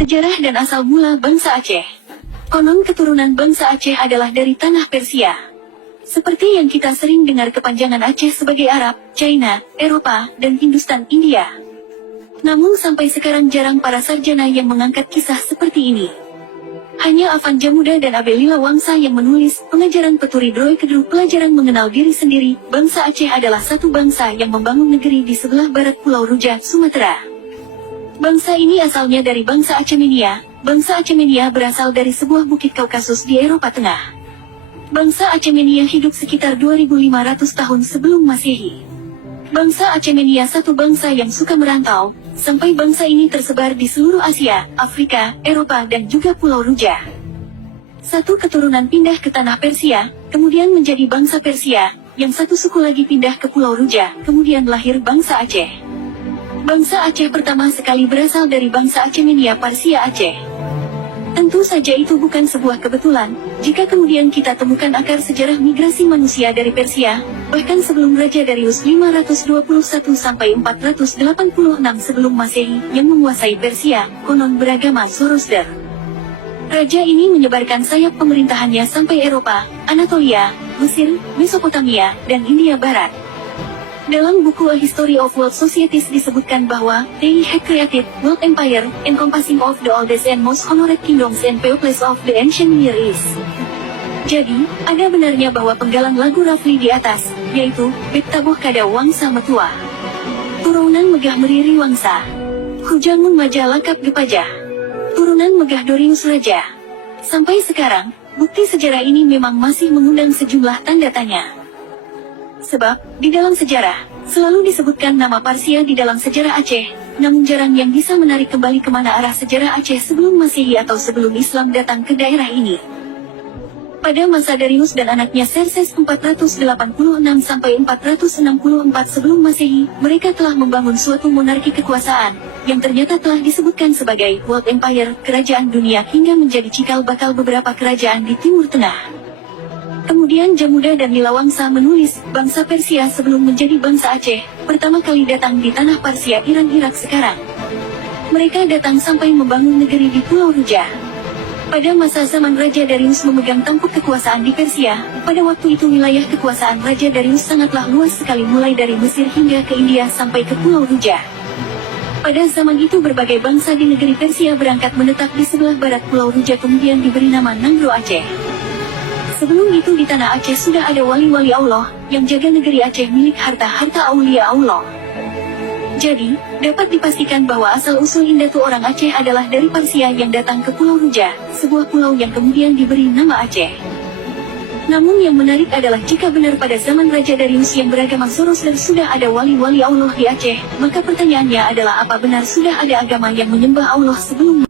Sejarah dan asal mula bangsa Aceh. Konon keturunan bangsa Aceh adalah dari tanah Persia. Seperti yang kita sering dengar kepanjangan Aceh sebagai Arab, China, Eropa, dan Hindustan India. Namun sampai sekarang jarang para sarjana yang mengangkat kisah seperti ini. Hanya Afan Jamuda dan Abelila Wangsa yang menulis pengajaran Peturi Droi Kedru pelajaran mengenal diri sendiri. Bangsa Aceh adalah satu bangsa yang membangun negeri di sebelah barat Pulau Ruja, Sumatera. Bangsa ini asalnya dari bangsa Acemenia. Bangsa Acemenia berasal dari sebuah bukit Kaukasus di Eropa Tengah. Bangsa Acemenia hidup sekitar 2500 tahun sebelum Masehi. Bangsa Acemenia satu bangsa yang suka merantau, sampai bangsa ini tersebar di seluruh Asia, Afrika, Eropa dan juga Pulau Ruja. Satu keturunan pindah ke tanah Persia, kemudian menjadi bangsa Persia, yang satu suku lagi pindah ke Pulau Ruja, kemudian lahir bangsa Aceh. Bangsa Aceh pertama sekali berasal dari bangsa Acemenia Parsia Aceh. Tentu saja itu bukan sebuah kebetulan, jika kemudian kita temukan akar sejarah migrasi manusia dari Persia, bahkan sebelum Raja Darius 521-486 sebelum Masehi, yang menguasai Persia, konon beragama Zoroaster. Raja ini menyebarkan sayap pemerintahannya sampai Eropa, Anatolia, Mesir, Mesopotamia, dan India Barat. Dalam buku A History of World Societies disebutkan bahwa they had created world empire encompassing of the oldest and most honored kingdoms and peoples of the ancient Near East. Jadi, ada benarnya bahwa penggalan lagu Rafli di atas, yaitu Bektaboh Kada Wangsa Metua, turunan Megah Meriri Wangsa, Hujangun Maja Lakap Gepajah, turunan Megah Dorius Raja. Sampai sekarang, bukti sejarah ini memang masih mengundang sejumlah tanda tanya. Sebab, di dalam sejarah, selalu disebutkan nama Parsia di dalam sejarah Aceh, namun jarang yang bisa menarik kembali kemana arah sejarah Aceh sebelum Masehi atau sebelum Islam datang ke daerah ini. Pada masa Darius dan anaknya Xerxes 486-464 sebelum Masehi, mereka telah membangun suatu monarki kekuasaan, yang ternyata telah disebutkan sebagai World Empire, kerajaan dunia hingga menjadi cikal bakal beberapa kerajaan di Timur Tengah. Kemudian Jamuda dan Lila Wangsa menulis, bangsa Persia sebelum menjadi bangsa Aceh, pertama kali datang di tanah Parsia Iran Irak sekarang. Mereka datang sampai membangun negeri di Pulau Ruja. Pada masa zaman Raja Darius memegang tampuk kekuasaan di Persia, pada waktu itu wilayah kekuasaan Raja Darius sangatlah luas sekali mulai dari Mesir hingga ke India sampai ke Pulau Ruja. Pada zaman itu berbagai bangsa di negeri Persia berangkat menetap di sebelah barat Pulau Ruja kemudian diberi nama Nanggro Aceh. Sebelum itu di tanah Aceh sudah ada wali-wali Allah, yang jaga negeri Aceh milik harta-harta aulia Allah. Jadi, dapat dipastikan bahwa asal-usul Indatu orang Aceh adalah dari Parsia yang datang ke Pulau Ruja, sebuah pulau yang kemudian diberi nama Aceh. Namun yang menarik adalah jika benar pada zaman Raja Darius yang beragama Zoroaster sudah ada wali-wali Allah di Aceh, maka pertanyaannya adalah apa benar sudah ada agama yang menyembah Allah sebelum